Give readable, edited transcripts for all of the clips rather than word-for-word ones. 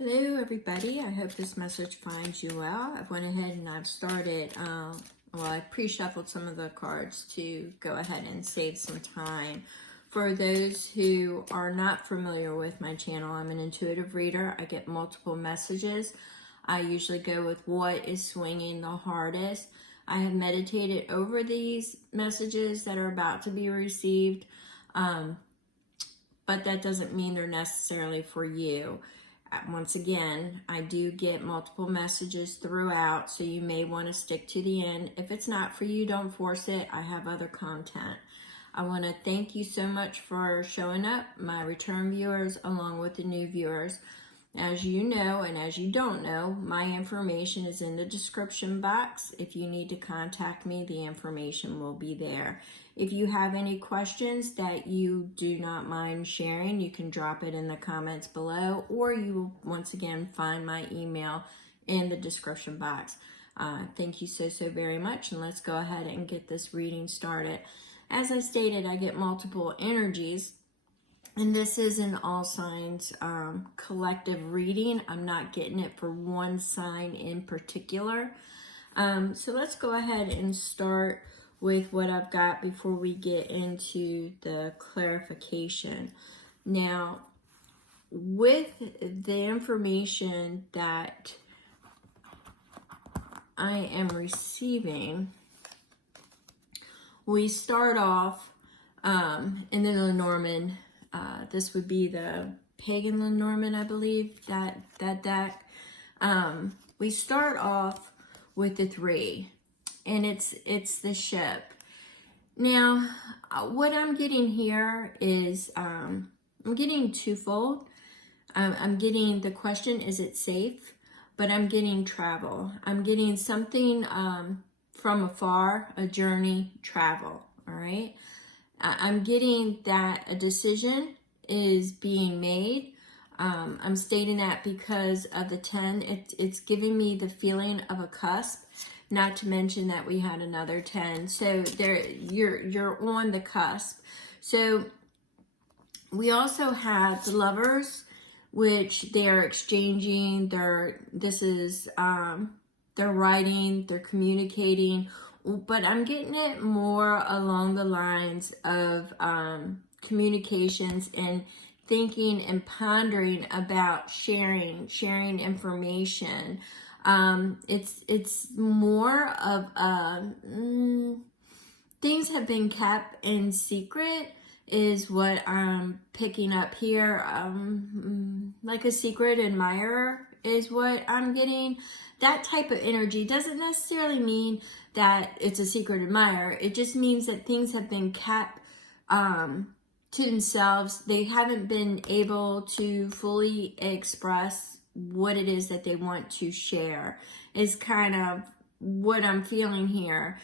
Hello everybody, I hope this message finds you well. I've went ahead and I've started, I pre-shuffled some of the cards to go ahead and save some time. For those who are not familiar with my channel, I'm an intuitive reader. I get multiple messages. I usually go with what is swinging the hardest. I have meditated over these messages that are about to be received, but that doesn't mean they're necessarily for you. Once again, I do get multiple messages throughout, so you may want to stick to the end. If it's not for you, don't force it. I have other content. I want to thank you so much for showing up, my return viewers, along with the new viewers. As you know, and as you don't know, my information is in the description box. If you need to contact me, the information will be there. If you have any questions that you do not mind sharing, you can drop it in the comments below, or you will once again find my email in the description box. Thank you so very much, and let's go ahead and get this reading started. As I stated, I get multiple energies. And this is an all signs collective reading. I'm not getting it for one sign in particular. So let's go ahead and start with what I've got before we get into the clarification. Now, with the information that I am receiving, we start off in the Lenormand. This would be the Pagan Lenormand, I believe, that deck. We start off with the 3, and it's the ship. Now, what I'm getting here is, I'm getting twofold. I'm getting the question, is it safe? But I'm getting travel. I'm getting something from afar, a journey, travel, all right? I'm getting that a decision is being made. I'm stating that because of the 10. It's giving me the feeling of a cusp, not to mention that we had another 10. So there, you're on the cusp. So we also have the Lovers, which they are exchanging. They're writing, they're communicating. But I'm getting it more along the lines of communications and thinking and pondering about sharing information. It's more of things have been kept in secret is what I'm picking up here. Like a secret admirer is what I'm getting. That type of energy doesn't necessarily mean that it's a secret admirer. It just means that things have been kept to themselves. They haven't been able to fully express what it is that they want to share, is kind of what I'm feeling here.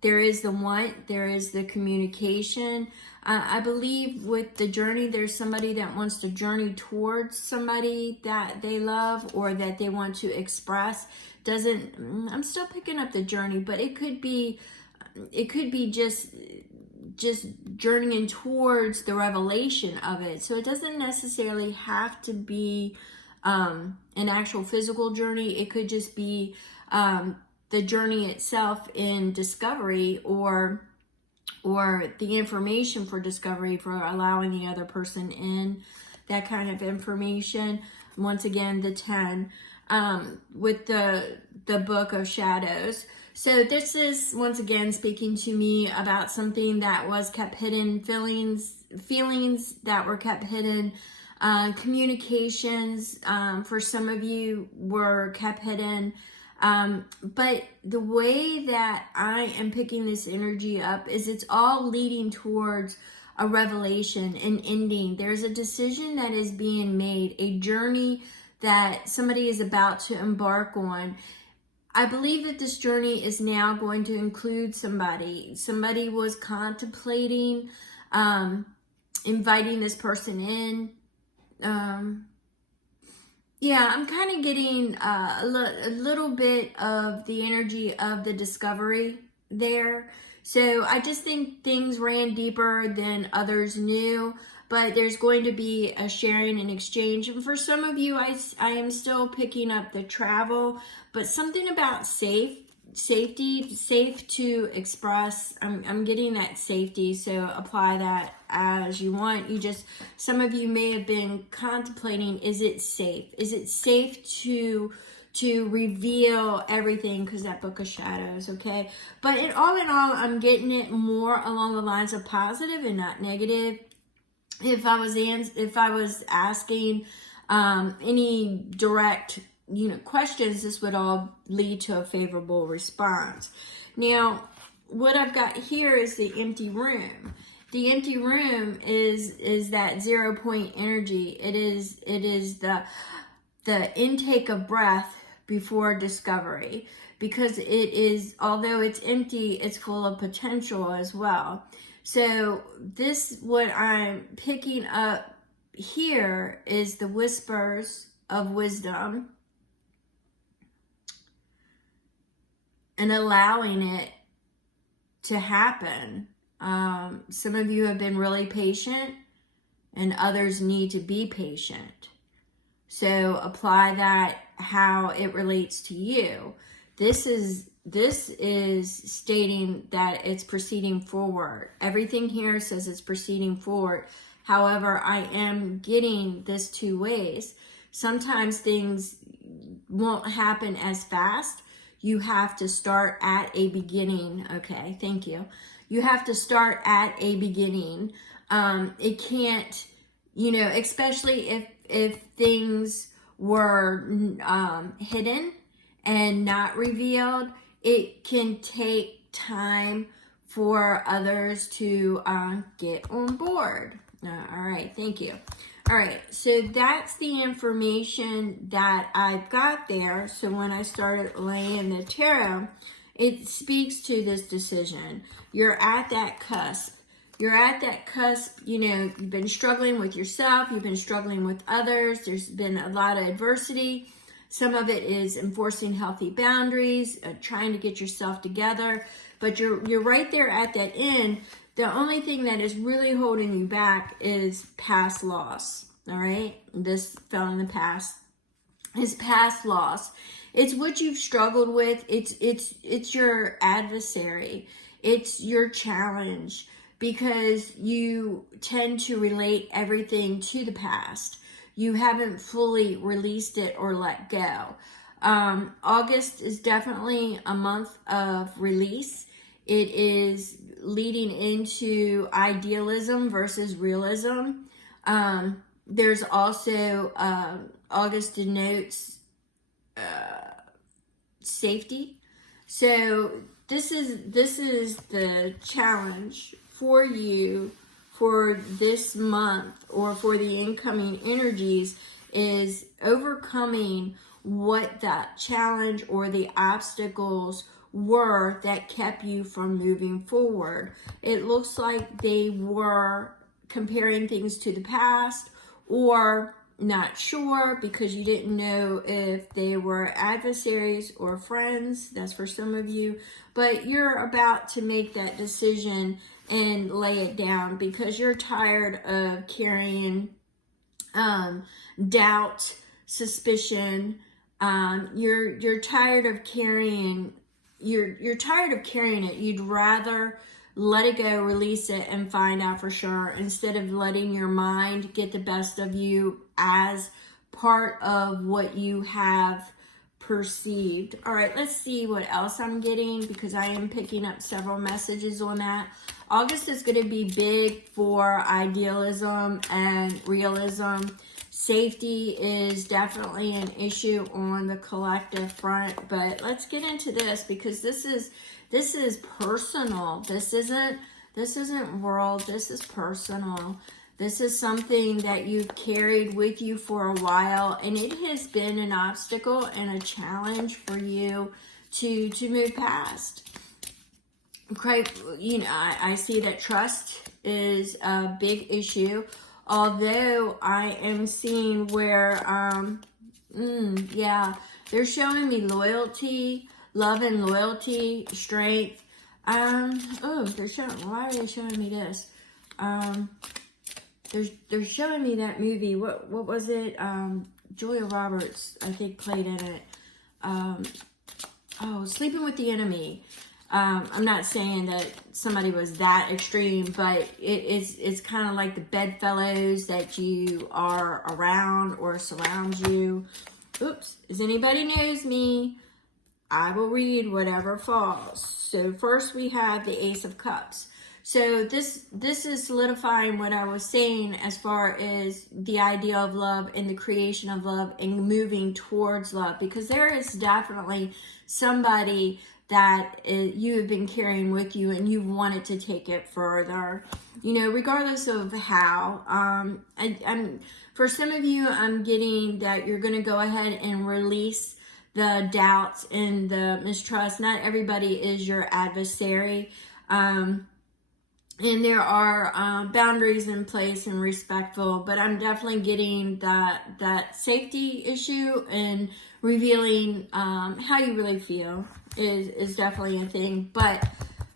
There is the want, there is the communication. I believe with the journey, there's somebody that wants to journey towards somebody that they love or that they want to express. I'm still picking up the journey, but it could be just journeying towards the revelation of it. So it doesn't necessarily have to be an actual physical journey. It could just be the journey itself in discovery, or the information for discovery, for allowing the other person in, that kind of information. Once again, the 10 with the Book of Shadows. So this is once again speaking to me about something that was kept hidden, feelings that were kept hidden, communications for some of you were kept hidden. But the way that I am picking this energy up is it's all leading towards a revelation, an ending. There's a decision that is being made, a journey that somebody is about to embark on. I believe that this journey is now going to include somebody. Somebody was contemplating inviting this person in. Yeah, I'm kind of getting a little bit of the energy of the discovery there. So I just think things ran deeper than others knew. but there's going to be a sharing and exchange. And for some of you, I am still picking up the travel, but something about safety, safe to express. I'm getting that safety, so apply that as you want. Some of you may have been contemplating, is it safe? Is it safe to reveal everything, because that book of shadows, okay? But in all, I'm getting it more along the lines of positive and not negative. If I was asking any direct questions, this would all lead to a favorable response. Now, what I've got here is the empty room. The empty room is that 0 point energy. It is the intake of breath before discovery, because it is, although it's empty, it's full of potential as well. So what I'm picking up here is the whispers of wisdom, and allowing it to happen. Some of you have been really patient, and others need to be patient. So apply that how it relates to you. This is stating that it's proceeding forward. Everything here says it's proceeding forward. However, I am getting this two ways. Sometimes things won't happen as fast. You have to start at a beginning. Okay, thank you. You have to start at a beginning. It can't, especially if things were hidden and not revealed, it can take time for others to get on board. All right, thank you. All right, so that's the information that I've got there. So when I started laying the tarot, it speaks to this decision. You're at that cusp. You're at that cusp, you've been struggling with yourself, you've been struggling with others, there's been a lot of adversity. Some of it is enforcing healthy boundaries, trying to get yourself together, but you're right there at that end. The only thing that is really holding you back is past loss, all right? This fell in the past. Is past loss. It's what you've struggled with. It's your adversary. It's your challenge, because you tend to relate everything to the past. You haven't fully released it or let go. August is definitely a month of release. It is leading into idealism versus realism. There's also, August denotes safety. So this is the challenge for you for this month, or for the incoming energies, is overcoming what that challenge or the obstacles were that kept you from moving forward. It looks like they were comparing things to the past, or not sure because you didn't know if they were adversaries or friends. That's for some of you. But you're about to make that decision and lay it down, because you're tired of carrying doubt, suspicion. You're tired of carrying. You're tired of carrying it. You'd rather let it go, release it, and find out for sure, instead of letting your mind get the best of you as part of what you have perceived. All right, let's see what else I'm getting, because I am picking up several messages on that. August is going to be big for idealism and realism. Safety is definitely an issue on the collective front, but let's get into this, because this is personal. This isn't world. This is personal. This is something that you've carried with you for a while, and it has been an obstacle and a challenge for you to move past. Okay, I see that trust is a big issue, although I am seeing where, they're showing me loyalty, love and loyalty, strength. Why are they showing me this? they're showing me that movie. What was it? Julia Roberts, I think, played in it. Sleeping with the Enemy. I'm not saying that somebody was that extreme, but it's kind of like the bedfellows that you are around or surround you. Oops, as anybody knows me, I will read whatever falls. So first we have the Ace of Cups. So this is solidifying what I was saying as far as the idea of love and the creation of love and moving towards love, because there is definitely somebody that you have been carrying with you and you wanted to take it further, regardless of how. I'm for some of you, I'm getting that you're going to go ahead and release the doubts and the mistrust. Not everybody is your adversary. And there are boundaries in place and respectful, but I'm definitely getting that safety issue and revealing how you really feel is definitely a thing. But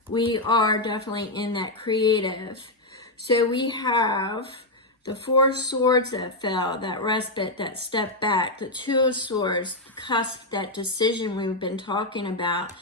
we are definitely in that creative. So we have the Four of Swords that fell, that respite, that step back, the Two of Swords, the cusp, that decision we've been talking about.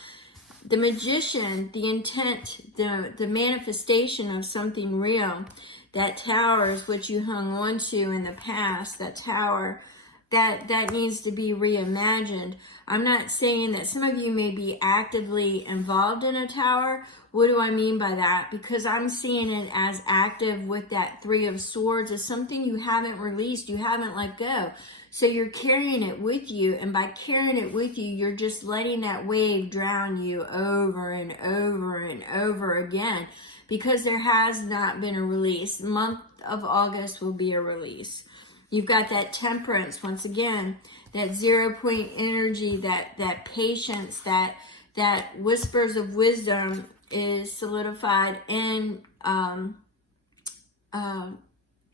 The Magician, the intent, the manifestation of something real. That Tower is what you hung on to in the past. That Tower, that needs to be reimagined. I'm not saying that some of you may be actively involved in a tower. What do I mean by that? Because I'm seeing it as active with that Three of Swords as something you haven't released, you haven't let go. So you're carrying it with you, and by carrying it with you, you're just letting that wave drown you over and over and over again, because there has not been a release. The month of August will be a release. You've got that Temperance, once again, that 0 point energy, that patience, that whispers of wisdom is solidified, and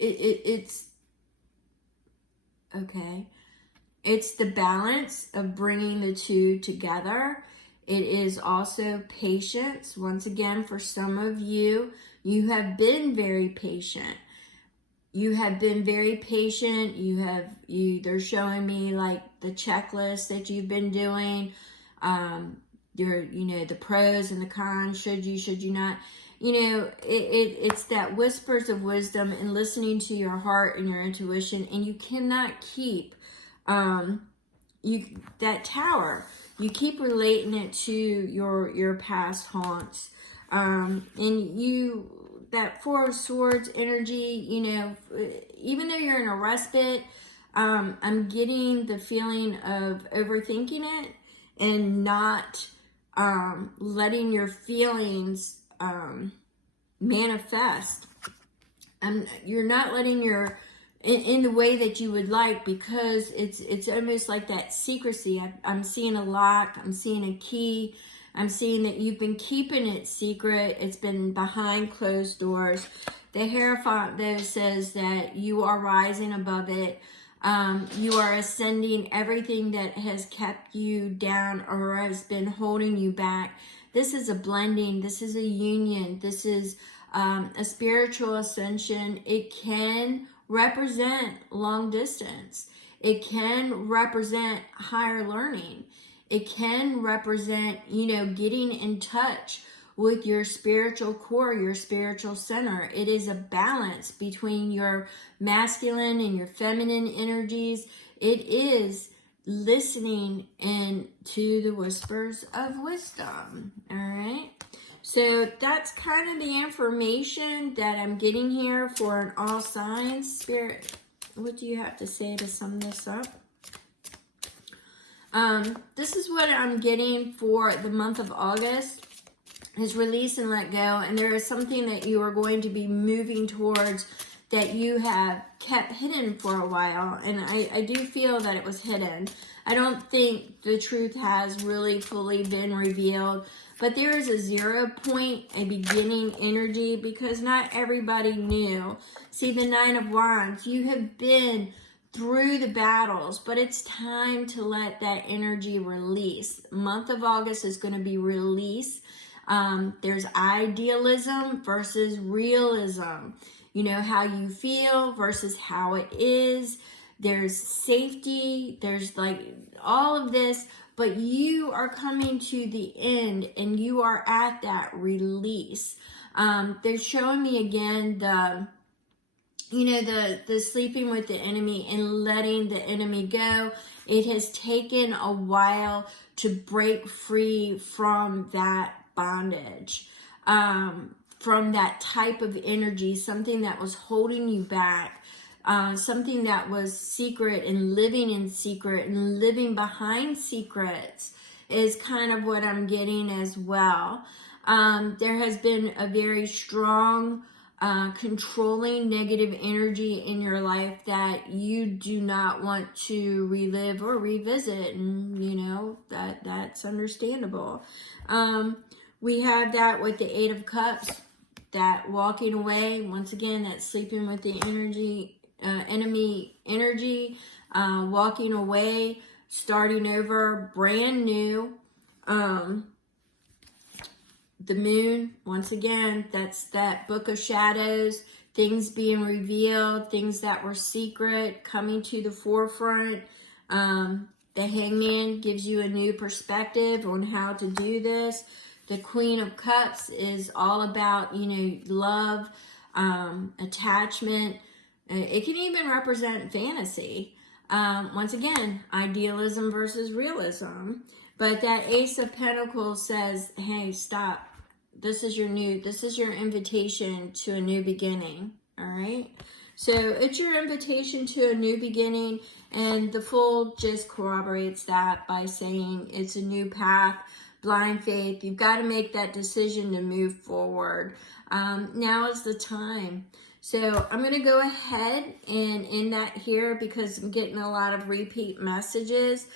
it's okay. It's the balance of bringing the two together. It is also patience. Once again, for some of you, you have been very patient. You have been very patient. They're showing me like the checklist that you've been doing. The pros and the cons, should you not. It's that whispers of wisdom and listening to your heart and your intuition, and you cannot keep that Tower. You keep relating it to your past haunts, and that Four of Swords energy. Even though you're in a respite, I'm getting the feeling of overthinking it and not letting your feelings manifest. You're not letting in the way that you would like, because it's almost like that secrecy. I'm seeing a lock, I'm seeing a key, I'm seeing that you've been keeping it secret. It's been behind closed doors. The Hierophant, though, says that you are rising above it. You are ascending everything that has kept you down or has been holding you back. This is a blending. This is a union. This is a spiritual ascension. It can represent long distance. It can represent higher learning. It can represent, getting in touch with your spiritual core, your spiritual center. It is a balance between your masculine and your feminine energies. It is listening and to the whispers of wisdom. All right. So that's kind of the information that I'm getting here for an all signs. Spirit, what do you have to say to sum this up? This is what I'm getting for the month of August, is release and let go. And there is something that you are going to be moving towards that you have kept hidden for a while. And I do feel that it was hidden. I don't think the truth has really fully been revealed. But there is a 0 point, a beginning energy, because not everybody knew. See, the Nine of Wands, you have been through the battles, but it's time to let that energy release. Month of August is going to be release. There's idealism versus realism. you know, how you feel versus how it is. There's safety, there's like all of this, but you are coming to the end and you are at that release. They're showing me again the sleeping with the enemy and letting the enemy go. It has taken a while to break free from that bondage, from that type of energy, something that was holding you back, something that was secret and living in secret and living behind secrets is kind of what I'm getting as well. There has been a very strong controlling negative energy in your life that you do not want to relive or revisit, and you know that's understandable. We have that with the Eight of Cups, that walking away, once again, that sleeping with the enemy energy, walking away, starting over, brand new. The moon, once again, that's that book of shadows, things being revealed, things that were secret coming to the forefront. The Hangman gives you a new perspective on how to do this. The Queen of Cups is all about, you know, love, attachment. It can even represent fantasy. Once again, idealism versus realism. But that Ace of Pentacles says, hey, stop. This is your invitation to a new beginning, all right? So it's your invitation to a new beginning, and the Fool just corroborates that by saying it's a new path, blind faith. You've got to make that decision to move forward. Now is the time. So I'm going to go ahead and end that here because I'm getting a lot of repeat messages.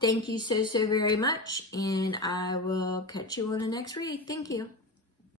Thank you so very much, and I will catch you on the next read. Thank you.